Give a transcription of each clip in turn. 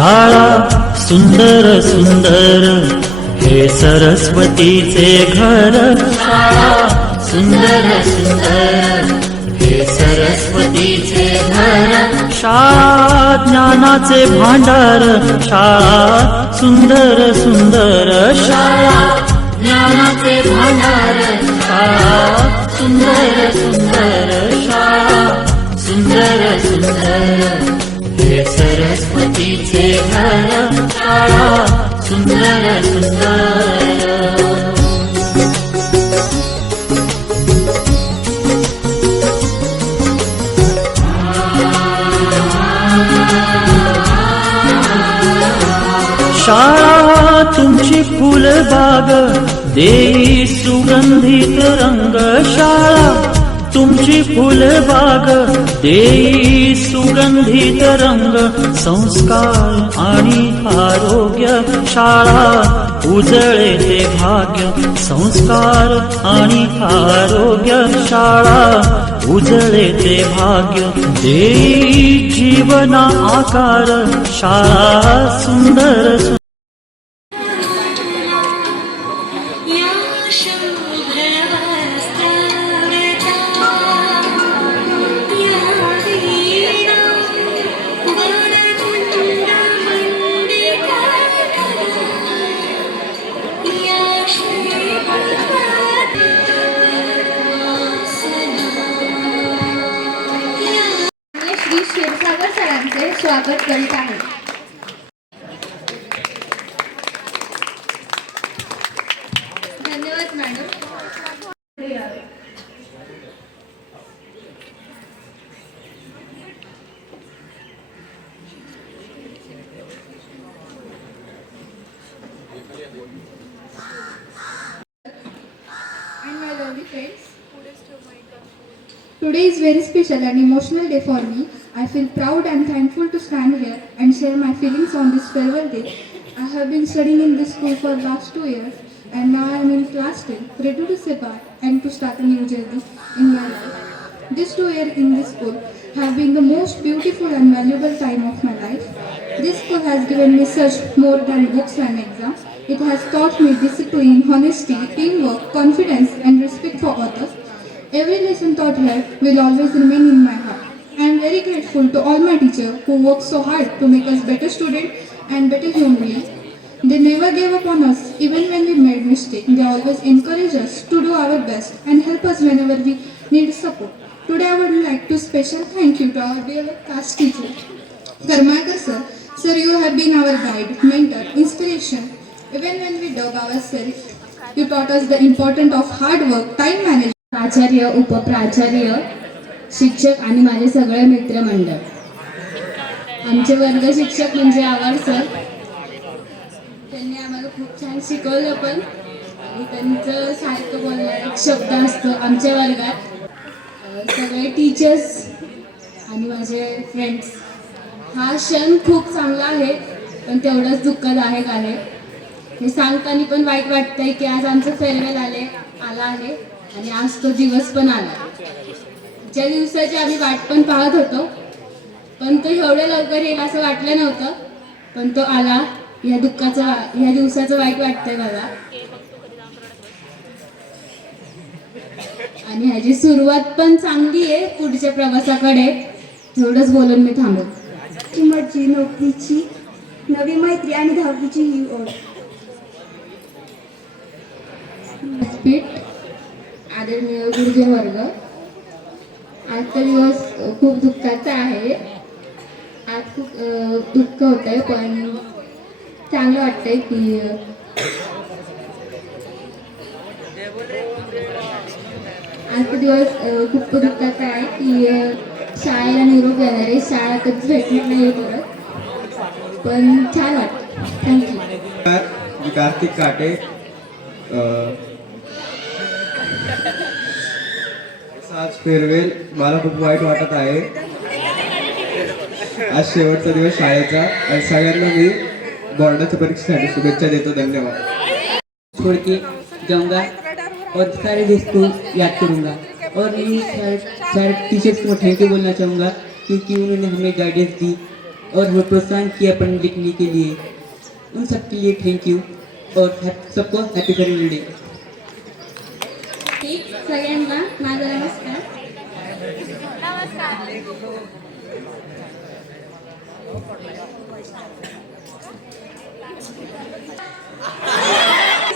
शाळा सुंदर सुंदर हे सरस्वतीचे घर. शाळा सुंदर सुंदर हे सरस्वतीचे घर. शाळा ज्ञानाचे भांडार. शाळा सुंदर सुंदर. शाळा ज्ञानाचे भांडार. शाळा सुंदर सुंदर. शाळा सुंदर सुंदर हे सरस्वतीचे घर. शाळा सुंदर सुंदर. शाळा तुमची फुलबाग देई सुगंधित रंग. शाळा तुमची फुलबाग देई सुगंधित रंग. संस्कार आणि आरोग्य शाळा उजळे ते भाग्य. संस्कार आणि आरोग्य शाळा उजळे ते भाग्य. देई जीवना आकार शाळा सुंदर सुंदर. क्षीरसागर सरांचे स्वागत करीत आहे. धन्यवाद madam. And my lovely friends, today is very special and emotional day for me. I feel proud and thankful to stand here and share my feelings on this farewell day. I have been studying in this school for last 2 years and now I am in class 10, ready to say bye and to start a new journey in my life. These 2 years in this school have been the most beautiful and valuable time of my life. This school has given me such more than books and exams. It has taught me discipline, honesty, teamwork, confidence and respect for others. Every lesson taught here will always remain in my heart. I am very grateful to all my teachers who worked so hard to make us better students and better human beings. They never gave up on us even when we made mistakes. They always encouraged us to do our best and help us whenever we need support. Today I would like to special thank you to our dear class teacher, Karmakar sir. Sir, you have been our guide, mentor, inspiration. Even when we doubt ourselves, you taught us the importance of hard work, time management. प्राचार्य, उपप्राचार्य, शिक्षक आणि माझे सगळे मित्रमंडळ. आमचे वर्ग शिक्षक म्हणजे आवार सर. त्यांनी आम्हाला खूप छान शिकवलं पण. आणि त्यांचं सारखं बोलणं एक शब्द असतो आमच्या वर्गात. सगळे टीचर्स आणि माझे फ्रेंड्स. हा क्षण खूप चांगला आहे पण तेवढंच दुःखदायक आहे. हे सांगताना पण वाईट वाटतंय की आज आमचं फेअरवेल आला आहे आणि आज तो दिवस पण आला. ज्या दिवसाची आम्ही वाट पण पाहत होतो पण तो एवढ्या लवकर येईल असं वाटलं नव्हतं. पण तो आला. या दिवसाचं वाईट वाटतंय मला. आणि ह्याची सुरुवात पण चांगली आहे पुढच्या प्रवासाकडे. थोडंच बोलून मी थांबव. मर्जी, नोकरीची नवी मैत्री आणि धावतीची ही ओढ. आदरणीय गुरुजन वर्ग, आजचा दिवस खूप दुःखाचा आहे. आज खूप दुःख होत आहे पण चांगलं वाटतंय की आजचा दिवस खूप दुःखाचा आहे की शाळेला निरोप येणार आहे. शाळा कधीच भेटणार नाही परत पण छान वाटतं. थँक्यू. कार्तिक काटे. आज फेअरवेल मला खूप वाईट वाटत आहे. आज शेवटचा दिवस शाळेचा आणि सगळ्यांना मी बोर्डाच्या परीक्षेसाठी शुभेच्छा देतो. धन्यवाद. छोड़ के जाऊंगा और सारे देश को याद करूंगा और ये सर टीचर्स को थैंक यू बोलना चाहूँगा क्योंकि उन्होंने हमें गाइडेंस दी और हमें प्रोत्साहन किया पढ़ने लिखने के लिए, उन सबके लिए थैंक यू और सबको हैप्पी फेयरवेल डे। सगळ्यांना माझा नमस्कार।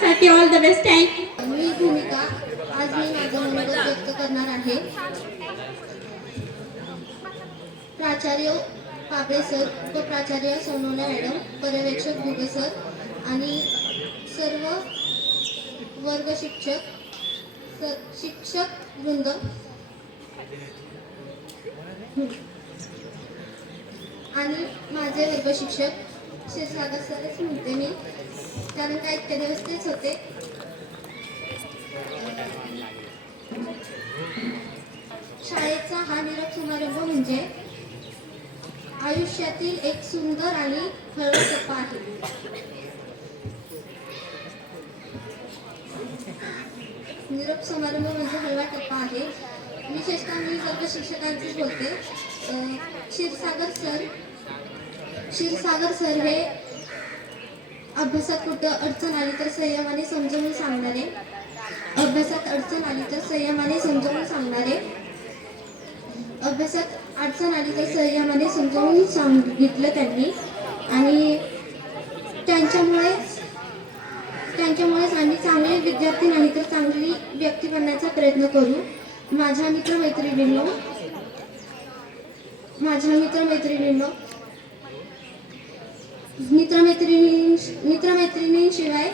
साठी ऑल द बेस्ट। थँक मी भूमिका आज मी माझं मनोगत व्यक्त करणार आहे। प्राचार्य पाबळे सर व प्राचार्य सोनवणे मॅडम, पर्यवेक्षक भुगे सर आणि सर्व वर्ग शिक्षक वृंद, आणि माझे वर्ग शिक्षक क्षीरसागर सरच म्हणते मी, कारण का इतके दिवस तेच होते। शाळेचा हा निरोप समारंभ म्हणजे आयुष्यातील एक सुंदर आणि हळवा टप्पा आहे। निरोप समारंभ म्हणजे हळवा टप्पा आहे। विशेषतः मी वर्ग शिक्षकांचीच बोलते। क्षीरसागर सर हे अभ्यासात कुठं अडचण आली तर संयमाने समजावून सांगणारे, अभ्यासात अडचण आली तर संयमाने समजावून सांगितलं त्यांनी, आणि त्यांच्यामुळेच आम्ही चांगले विद्यार्थी नाही तर चांगली व्यक्ती बनण्याचा प्रयत्न करू। माझ्या मित्रमैत्रिणींशिवाय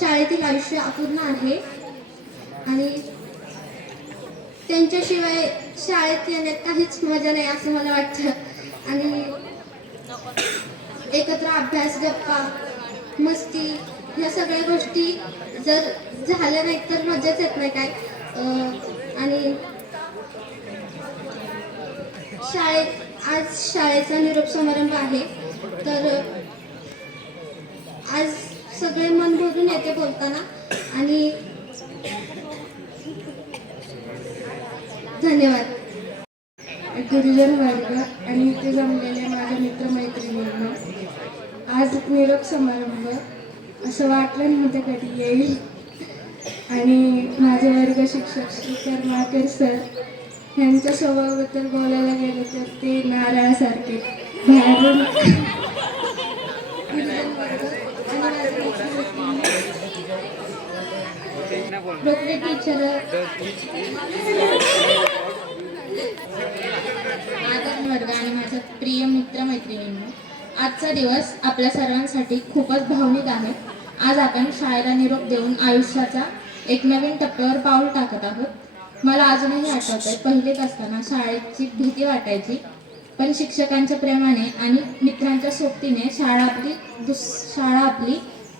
शाळेतील आयुष्य अपूर्ण आहे, आणि त्यांच्याशिवाय शाळेत येण्यात काहीच मजा नाही असं मला वाटतं। आणि एकत्र अभ्यास, गप्पा, मस्ती ह्या सगळ्या गोष्टी जर झाल्या नाहीत तर मजाच येत नाही काय। आणि आज शाळेचा निरोप समारंभ आहे, तर आज सगळे मन भरून येते बोलताना, आणि धन्यवाद। गुरुजन वर्ग आणि इथे जमलेल्या माझ्या मित्रमैत्रिणींना, आज निरोप समारंभ असं वाटलं नव्हतं कधी येईल, आणि माझे वर्ग शिक्षक श्री कर्माकर सर यांच्या स्वभावाबद्दल बोलायला गेलं तर ते नारळासारखे बाहेरून। गुरुजन वर्ग आणि माझ्या मैत्रिणींना, डॉक्टर टीचर, आदर वर्ग आणि माझ्या प्रिय मित्रमैत्रिणींनो, आजचा दिवस आपल्या सर्वांसाठी खूपच भावनिक आहे। आज आपण शाळेला निरोप देऊन आयुष्याचा एक नवीन टप्प्यावर पाऊल टाकत आहोत। मला अजूनही आठवतंय, पहिलीत असताना शाळेची भीती वाटायची, पण शिक्षकांच्या प्रेमाने आणि मित्रांच्या सोबतीने शाळा आपली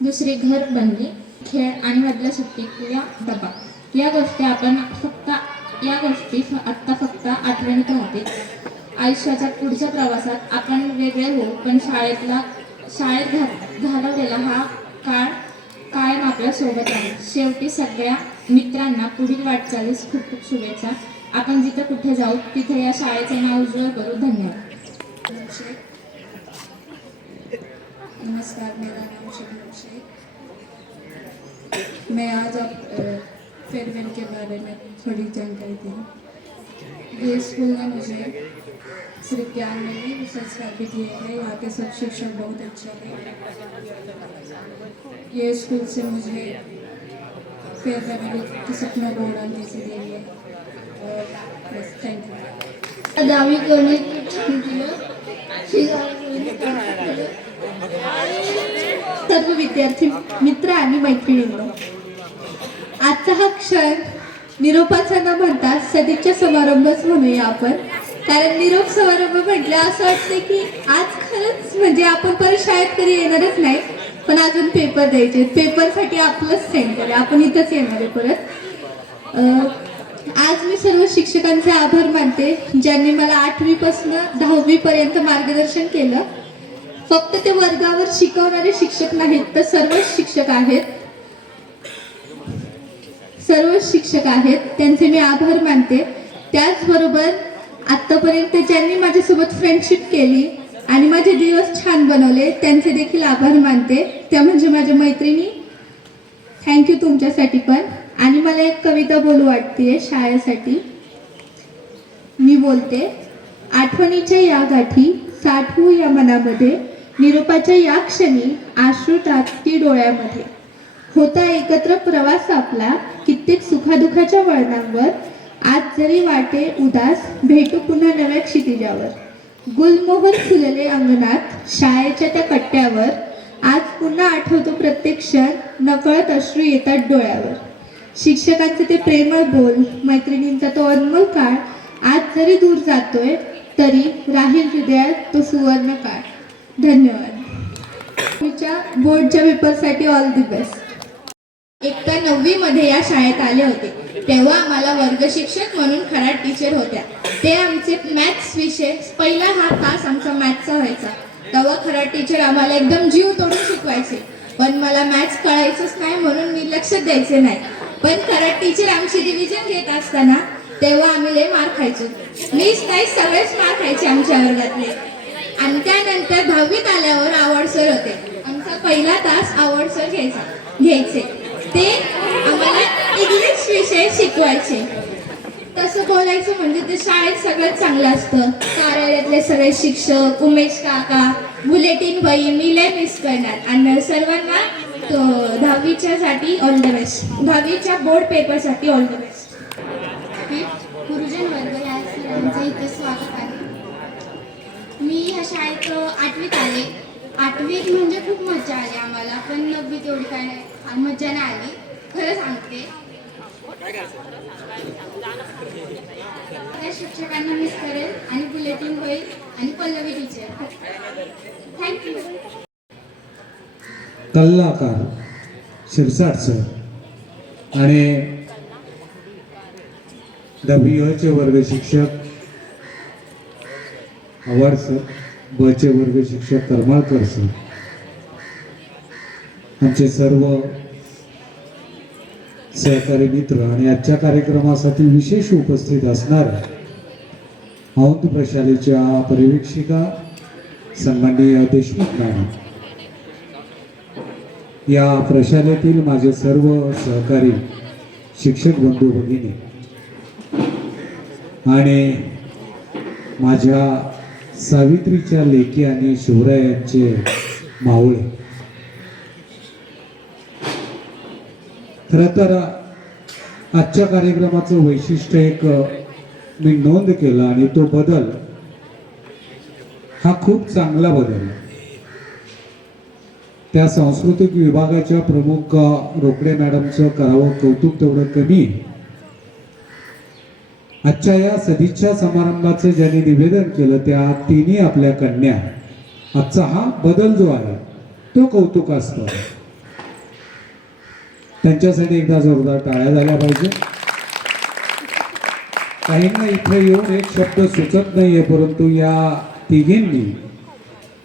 दुसरी घर बनली। खेळ आणि मधल्या सुट्टी किंवा डबा या गोष्टी आत्ता फक्त आठवणीत राहतील। आयुष्याच्या पुढच्या प्रवासात आपण वेगळे होऊ, पण शाळेत घालवलेला हा काळ कायम आपल्या सोबत आहे। शेवटी सगळ्या मित्रांना पुढील वाटचालीस खूप खूप शुभेच्छा। आपण जिथे कुठे जाऊ तिथे या शाळेचे नाव उज्ज्वल करू। धन्यवाद। नमस्कार, मेरा नाम शबनम शेख। मैं आज फेयरवेल के बारे में थोड़ी जानकारी दूँ। ये स्कूल ने मुझे सिर्फ ज्ञान नहीं भी संस्कार भी दिए हैं। यहाँ के सब शिक्षक बहुत अच्छे हैं। ये स्कूल से मुझे फेयरवेल के सपना को उड़ान जैसे दे है, और बस थैंक यू। दावी गणित सर्व विद्यार्थी मित्र आणि मैत्रिणींनो, आजचा हा क्षण निरोपाचा न म्हणता सदिच्छा समारंभच म्हणूया आपण, कारण निरोप समारंभ म्हटलं असं वाटतं की आज खरंच म्हणजे आपण परत शाळेत कधी येणारच नाही, पण अजून पेपर द्यायचे, पेपरसाठी आपलंच सेंटर आहे, आपण इथंच येणार आहे परत। आज मी सर्व शिक्षकांचे आभार मानते ज्यांनी मला 8वी पासून 10वी पर्यंत मार्गदर्शन केलं। फक्त ते वर्गावर शिकवणारे शिक्षक नाहीत, तर सर्व शिक्षक आहेत, त्यांचे मी आभार मानते। त्याचबरोबर आतापर्यंत ज्यांनी माझ्यासोबत फ्रेंडशिप केली, आणि माझे दिवस छान बनवले, त्यांचे देखील आभार मानते. त्या म्हणजे माझ्या मैत्रिणी. थँक्यू तुमच्यासाठी पण. आणि मला एक कविता बोलू वाटते शाळेसाठी. मी बोलते. आठवणीच्या या गाठी साठवू या मनामध्ये, निरोपाच्या या क्षणी अश्रू टाकती डोळ्यामध्ये. होता एकत्र प्रवास आपला कित्येक सुखादुखाच्या वळणांवर, आज जरी वाटे उदास भेटू पुन्हा नव्या क्षितिजावर. गुलमोहर फुलले अंगणात शाळेच्या त्या कट्ट्यावर, आज पुन्हा आठवतो प्रत्येक क्षण, नकळत अश्रू येतात डोळ्यावर. शिक्षकांचे ते प्रेमळ बोल, मैत्रिणींचा तो अनमोल काळ, आज जरी दूर जातोय तरी राहील हृदयात तो सुवर्ण काळ. धन्यवाद. तुमच्या बोर्डच्या पेपरसाठी ऑल दी बेस्ट. एकदा 9वी मध्ये या शाळेत आले होते, तेव्हा आम्हाला वर्ग शिक्षक म्हणून खराट टीचर होत्या. ते आमचे मॅथ्स विषय, पहिला हा तास आमचा मॅथ्सचा व्हायचा. तेव्हा खराट टीचर आम्हाला एकदम जीव तोडून शिकवायचे, पण मला मॅथ्स कळायचंच नाही म्हणून मी लक्ष द्यायचे नाही. पण खराट टीचर आमची रिव्हिजन घेत असताना तेव्हा आम्ही लय मार खायचो. मीच नाही, सगळेच मार खायचे आमच्या वर्गातले. आणि त्यानंतर 10वीत आल्यावर आवड सर होते. आमचा पहिला तास आवड सर घ्यायचे. ते आम्हाला इंग्लिश विषय शिकवायचे. तसं बोलायचं म्हणजे ते शाळेत सगळं चांगलं असतं. कार्यालयातले सगळे शिक्षक, उमेश काका, बुलेटिन बाई, मी लय मिस करणार. आणि सर्वांना 10वीच्या साठी ऑल द बेस्ट. 10वीच्या बोर्ड पेपरसाठी ऑल द बेस्ट. गुरुजन वर्ग या सरांचं इथे स्वागत आहे. मी ह्या शाळेत 8वीत आले. 8वीत म्हणजे खूप मजा आली आम्हाला, पण 9वीत एवढी काय मजा नाही आली, खरं सांगते. त्या शिक्षकांना मिस करेल आणि बुलेटिन होईल आणि पल्लवी टीचर. थँक्यू. कल्लाकार शिरसाट सर आणि 10वी अ चे वर्ग शिक्षक आव्हाड सर, ब चे वर्ग शिक्षक करमाळकर सर, आमचे सर्व सहकारी मित्र आणि आजच्या कार्यक्रमासाठी विशेष उपस्थित असणाऱ्या औंध प्रशालेच्या पर्यवेक्षिका सन्माननीय देशमुख मॅडम, या प्रशालेतील माझे सर्व सहकारी शिक्षक बंधू भगिनी आणि माझ्या सावित्रीच्या लेकी आणि शिवरायांचे मावळे. खरं तर आजच्या कार्यक्रमाचं वैशिष्ट्य एक मी नोंद केला आणि तो बदल हा खूप चांगला बदल. त्या सांस्कृतिक विभागाच्या प्रमुख रोकडे मॅडमचं करावं कौतुक तेवढं कमी. आजच्या या सदिच्छा समारंभाचं ज्यांनी निवेदन केलं त्या तिन्ही आपल्या कन्या, आजचा हा बदल जो आहे तो कौतुकास्पद. त्यांच्यासाठी एकदा जोरदार टाळ्या झाल्या पाहिजे. काहींना इथे येऊन एक शब्द सुचत नाहीये, परंतु या तिघींनी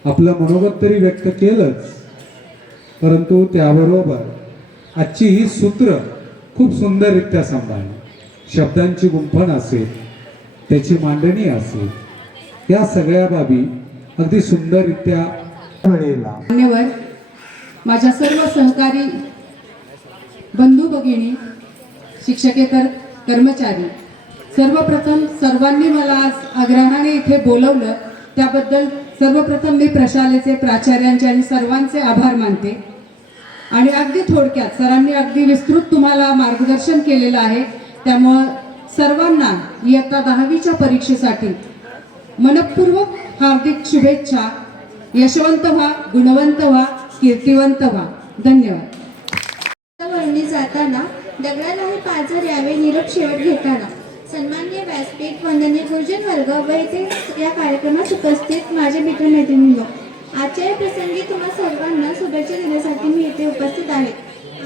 आपलं मनोगत तरी व्यक्त केलंच, परंतु त्याबरोबर आजची ही सूत्र खूप सुंदररित्या सांभाळली. शब्दांची गुंफण असेल, त्याची मांडणी असेल, या सगळ्या बाबी अगदी सुंदररित्या. धन्यवाद. माझ्या सर्व सहकारी बंधू भगिनी, शिक्षकेतर कर्मचारी, सर्वप्रथम सर्वांनी मला आज आग्रहाने इथे बोलवलं त्याबद्दल सर्वप्रथम मी प्रशालेचे प्राचार्यांचे आणि सर्वांचे आभार मानते. आणि अगदी थोडक्यात सरांनी अगदी विस्तृत तुम्हाला मार्गदर्शन केलेलं आहे, त्यामुळं सर्वांना इयत्ता 10वीच्या परीक्षेसाठी मनपूर्वक हार्दिक शुभेच्छा. यशवंत व्हा, गुणवंत व्हा, कीर्तिवंत व्हा. धन्यवाद. वळणी जाताना दगडालाही पाझर यावे निरोप शेवट घेताना. सन्माननीय व्यासपीठ, वंदनीय गुरुजन वर्ग व इथे या कार्यक्रमात उपस्थित माझे मित्रमैत्रिणींनो, आजच्या या प्रसंगी तुम्हा सर्वांना शुभेच्छा देण्यासाठी मी इथे उपस्थित आहे.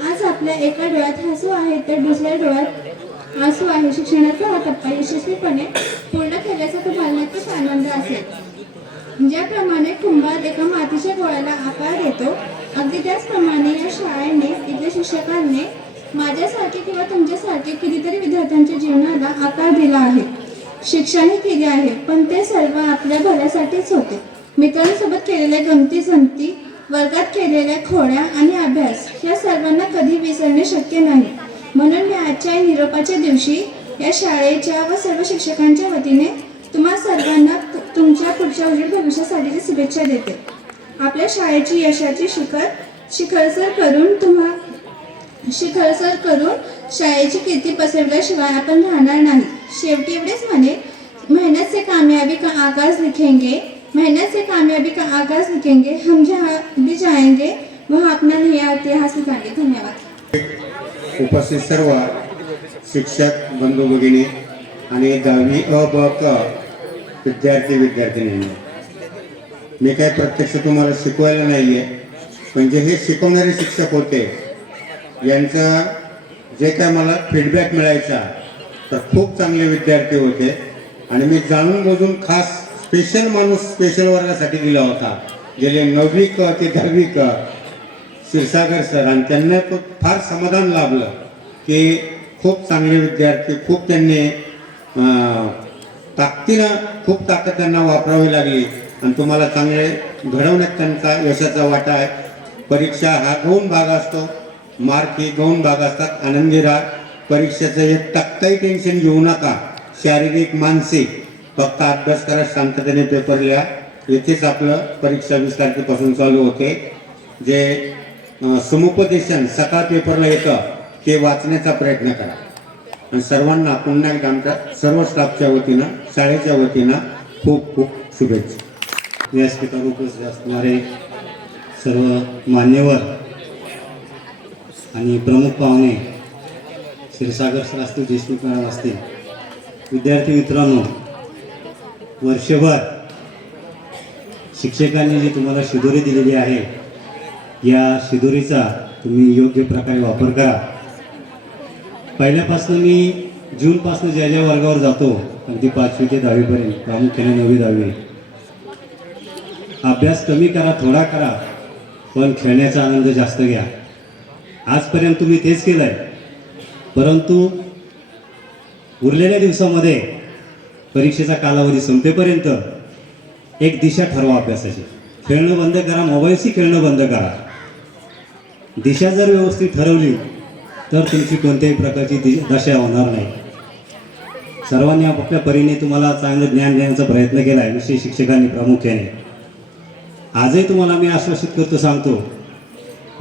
आज आपल्या एका डोळ्यात हसू आहे तर दुसऱ्या डोळ्यात आसू आहे. शिक्षणाचा हा टप्पा यशस्वीपणे पूर्ण केल्याचा तुम्हाला नक्कीच आनंद असेल. ज्याप्रमाणे कुंभार एका मातीच्या गोळ्याला आकार देतो, अगदी त्याचप्रमाणे या शाळेने, इथल्या शिक्षकांनी माझ्यासारखे किंवा तुमच्यासारखे कितीतरी विद्यार्थ्यांच्या जीवनाला आकार दिला आहे. शिक्षणही केले आहे, पण ते सर्व आपल्या भल्यासाठीच होते. मित्रांसोबत केलेल्या गमती जमती, वर्गात केलेल्या खोड्या आणि अभ्यास या सर्वांना कधी विसरणे शक्य नाही. म्हणून मी आजच्या या निरोपाच्या दिवशी या शाळेच्या व सर्व शिक्षकांच्या वतीने तुम्हा सर्वांना तुमच्या पुढच्या उज्ज्वल भविष्यासाठी शुभेच्छा देते. आपल्या शाळेची यशाची शिखरसर करून शाळेची कीर्ती पसरवल्याशिवाय आपण राहणार नाही. शेवटी एवढेच म्हणे, मेहनत से कामयाबी का आगाज लिखेंगे, हम जहाँ भी जाएंगे वहाँ अपना नया इतिहास लिखेंगे. धन्यवाद. उपस्थित सर्व शिक्षक बंधू भगिनी आणि 10वी अ ब क विद्यार्थिनी, मी काय प्रत्यक्ष तुम्हाला शिकवायला नाही आहे, पण जे हे शिकवणारे शिक्षक होते यांचं जे काय मला फीडबॅक मिळायचा तर खूप चांगले विद्यार्थी होते. आणि मी जाणून बुजून खास स्पेशल माणूस स्पेशल वर्गासाठी दिला होता, गेले 9वी क ते 10वी क क्षीरसागर सर. आणि त्यांना तो फार समाधान लाभलं की खूप चांगले विद्यार्थी, खूप त्यांनी खूप ताकद त्यांना वापरावी लागली आणि तुम्हाला चांगले घडवण्यात त्यांचा यशाचा वाटा आहे. परीक्षा हा गौण भाग असतो, मार्क हे गौण भाग असतात. आनंदी राहा. परीक्षेचं 1% टेन्शन घेऊ नका, शारीरिक मानसिक, फक्त अभ्यास करा, शांततेने पेपर लिहा. येथेच आपलं परीक्षा 20 तारखेपासून चालू होते. जे समुपदेशन सकाळ पेपरला येतं ते वाचण्याचा प्रयत्न करा. आणि सर्वांना पुन्हा एकदा आमच्या सर्व स्टाफच्या वतीनं, शाळेच्या वतीनं खूप खूप शुभेच्छा. व्यासपीठावर उपस्थित असणारे सर्व मान्यवर आणि प्रमुख पाहुणे, क्षीरसागर सर असतील, देशमुख मॅडम असतील, विद्यार्थी मित्रांनो, वर्षभर शिक्षकांनी जी तुम्हाला शिदोरी दिलेली आहे या शिदोरीचा तुम्ही योग्य प्रकारे वापर करा. पहिल्यापासून मी जूनपासून ज्या ज्या वर्गावर जातो अगदी 5वी ते 10वीपर्यंत, प्रामुख्याने 9वी 10वी, अभ्यास कमी करा, थोडा करा, पण खेळण्याचा आनंद जास्त घ्या. आजपर्यंत तुम्ही तेच केलं आहे. परंतु उरलेल्या दिवसामध्ये परीक्षेचा कालावधी संपेपर्यंत एक दिशा ठरवा अभ्यासाची. खेळणं बंद करा, मोबाईलशी खेळणं बंद करा. दिशा जर व्यवस्थित ठरवली तर तुमची कोणत्याही प्रकारची दशा होणार नाही. सर्वांनी आपापल्या परीने तुम्हाला चांगलं ज्ञान देण्याचा प्रयत्न केला आहे, विषय शिक्षकांनी प्रामुख्याने. आजही तुम्हाला मी आश्वासित करतो, सांगतो,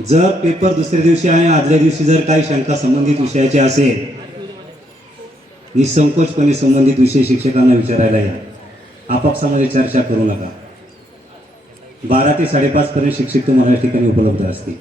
जर पेपर दुसऱ्या दिवशी आणि आदल्या दिवशी जर काही शंका संबंधित विषयाची असेल, निसंकोचपणे संबंधित विषय शिक्षकांना विचारायला या. आपापसामध्ये चर्चा करू नका. 12 ते 5:30 पर्यंत शिक्षक तुम्हाला या ठिकाणी उपलब्ध असतील.